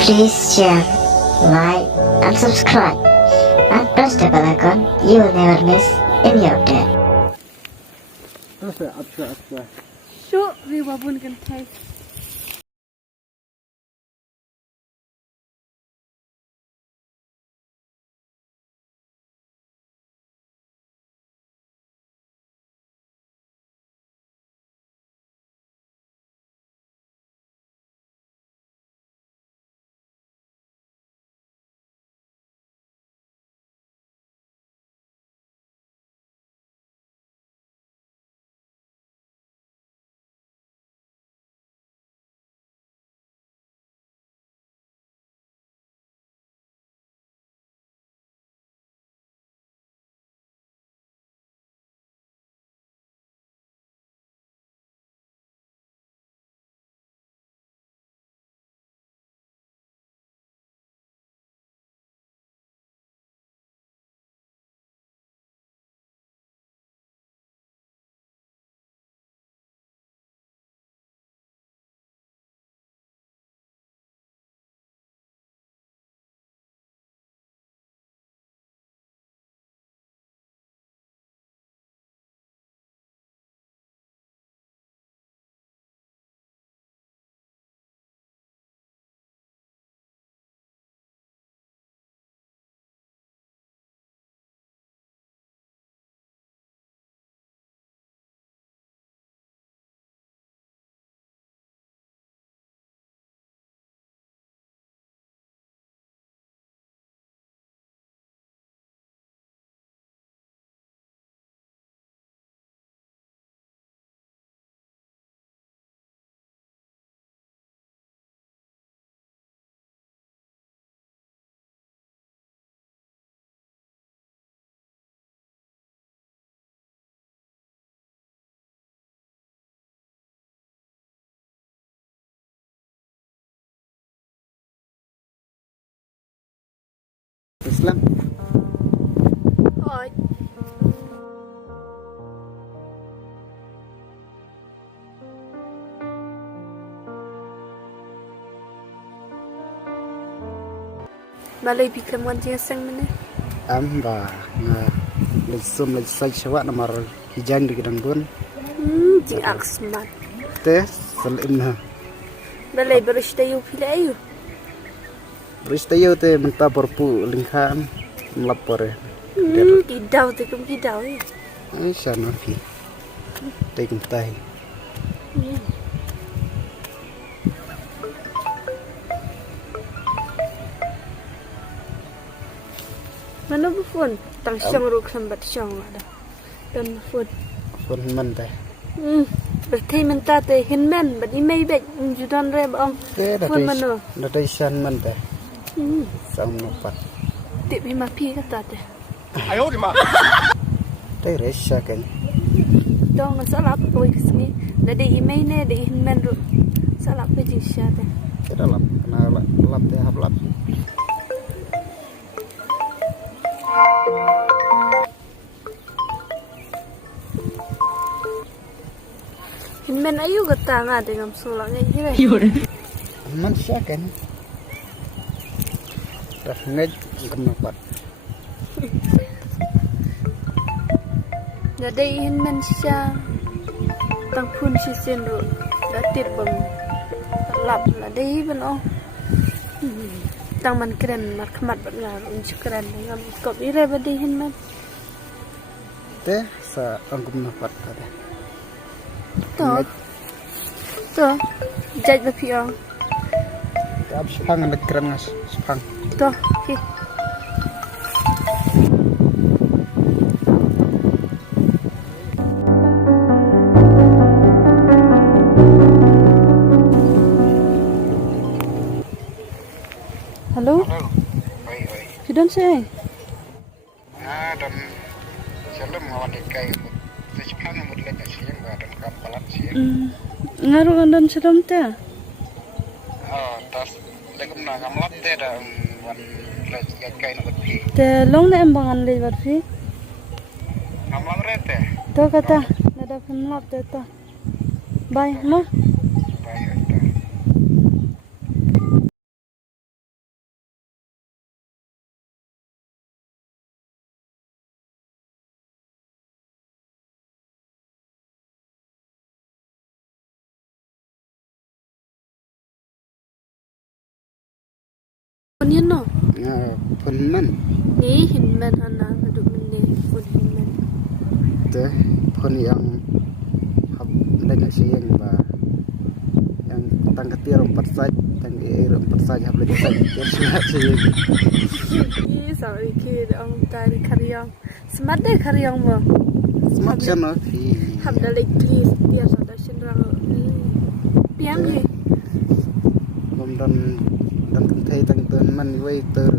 Please share, like, and subscribe, and press the bell icon. You will never miss any update. Sure, we were going to take. Islam. Alright. Malay biklam wan dia sang mana? Amba lesum lesai syawak namar hijan di gedang bun. Jing aksman. Teh selimna. Malay berista yu pila ayu. Beristayo teh mentah perpu lingkhan melapor. Kidau tu kum kidau ya. Sana fi. Teh kentai. Mana bufun? Tang syang ruk sambat syang ada. Dan bufun. Pun man teh. Berarti mentah teh hinman, badi mai bet judan reb om. Teh Bufun mana? dah isan man teh. Sang nopat. Tip lima pi kata teh. Teh resya kan. Dong salap kau kesini. Dari imei ne, dari hinman ruk. Salap ke jisya teh. Teh lap kena lap teh hap lap. Hinman ayu kata ngah dengan sulak ni kira. Man sya kan. Dah ngej kenapat. Jadi hinman sya. Tang pun si sendu. Datit bang. Lap lah deh ben oh. Tang man keren markmat bengar unjuk keren dengan kop ire badi hinman. Teh sa angkum napat ada. Toh. Toh. Jaj bapi oh. Teh sepang ada keren ngas sepang. Toh. Hi. Halo. Oi. Kidan say. Dan salam ngawan ikai. Sepang mudlet siang dan kapalat siang. Ngaruh kandan sedom teh. Tas legum na ngamlat teh dah wan ikai nak pi. Teh long na embangan lewat fi. Ngamlat rete. Toh kata. Nada pemlap teh toh. Bye, ma. yan no. Punman. Ni hinman ana maduk meni pun hinman. Teh pun yang dengan siang ba yang tang ketir 4 saj tang 4 saj hab lagi saj siang. Ni sorry kid ang tari karyang. Smart deh karyang mo. Smart channel thì Hab dalek kris dia sada shinrang ni. Piang ni. Lom dan thấy tang tên man way ter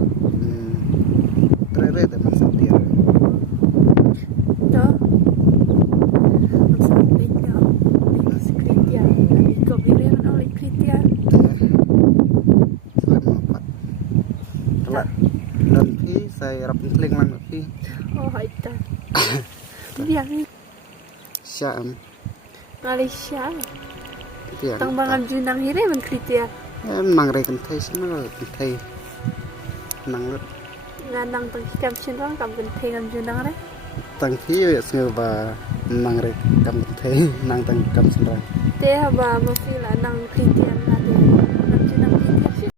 tre te man satir. Đó. Ang sakit niya. Ang sakit niya. Ang kopire man ang sakit niya. Selama empat. Kelak dan pi saya rap kling lang pi. Oh, hai ta. Piang ni. Syam Malaysia. piang. Tang bangan junang hire man sakit niya. Mang re kan thấy nó kan thấy nang lut Nganang tang hikam shinrang kam kan thengam junang re. tang phi sneu ba mang re kam thấy nang tang kam sendra. Te haba mo sila nang sakit niya na de. Nang junang sakit niya.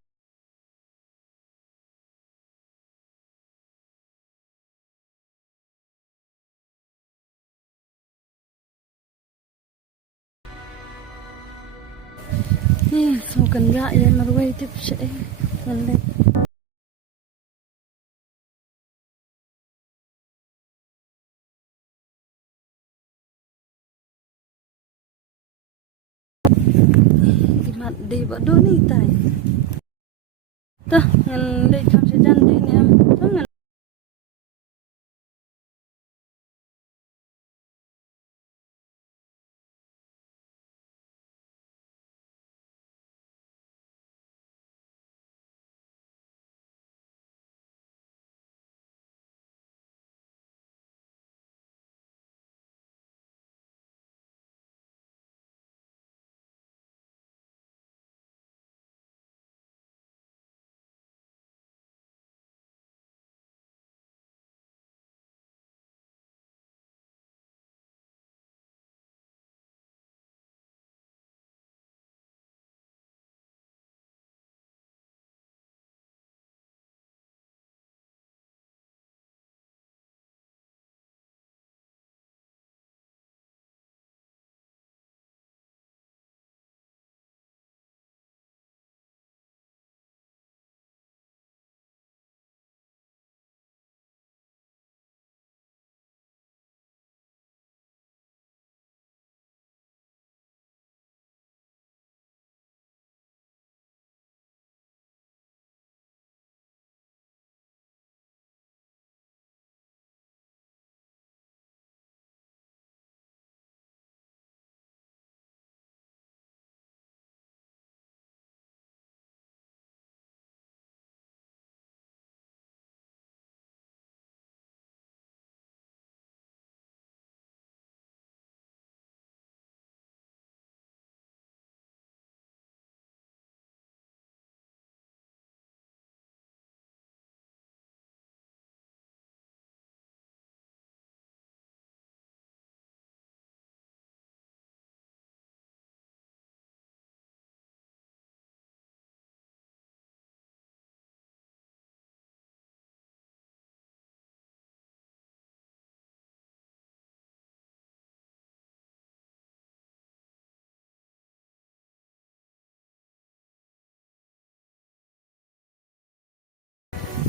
Ni so kan ya ya marway tip siya eh. Nalek. Di mat di ba do ni tay. Ta ngan de kam sa jan di ni am. Ta ngan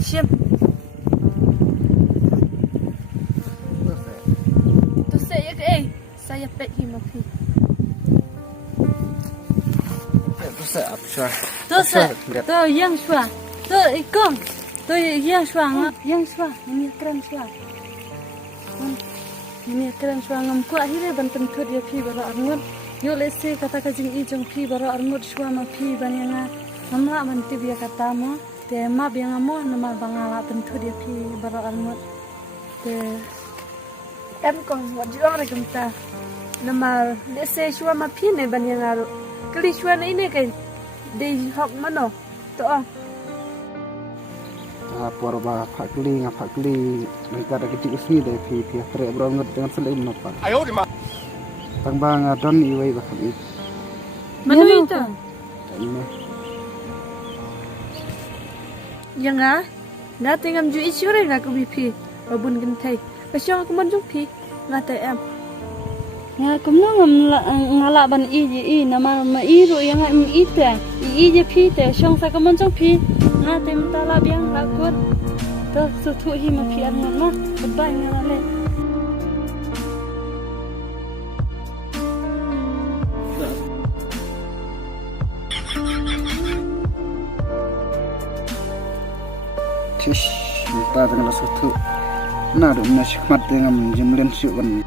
siap. Tu saya ke saya pek him api. Tu sẽ áp cho. Tu sa tu yang shua. Tu ikong. Tu yang shua nga yang shua ni keren shua. Ni keren shua ngam ku akhirnya ban pentud ya pi bara arngut. Yo lese kata ka jing i jong pi bara arngut shua ma pi ban yang namla man ti biya kata mo. Te ma biang amo nama bangala pentud ya pi bara arngut. Te em còn wat juang re kamta. Nama lese shua ma pi ne ban yang aru. Kali shua na ini kai. Di hok mano. To Por ba phakli nga phakli mereka ada kecil sini deh pi tre brongot dengan selim napa. Ayo di mana? Tang bang don iwai ba kami. Mano ito? Ini yang nga te ngam ju isure nga ku bi phi babun gin thai ka shong ku man ju phi nga te em nga kum no ngam la ban i na ma i ro yang i te i je phi te shong sa ka man jong phi nga te ta la biang la kon to su thu hi ma phi an ma ba nga le Tish, minta dengan suatu. Nah, ada nasi khmat dengan jemlen siupan.